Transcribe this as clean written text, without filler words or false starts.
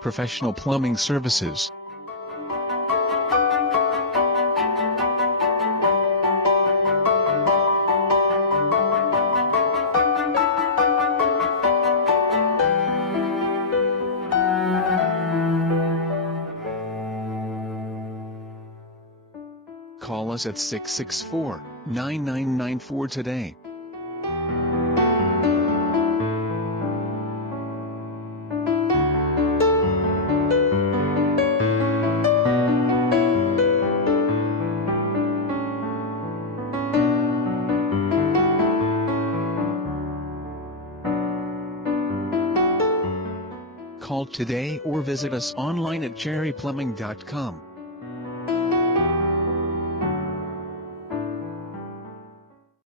Professional plumbing services. Call us at 664-9994 today. Call today or visit us online at jerryplumbing.com.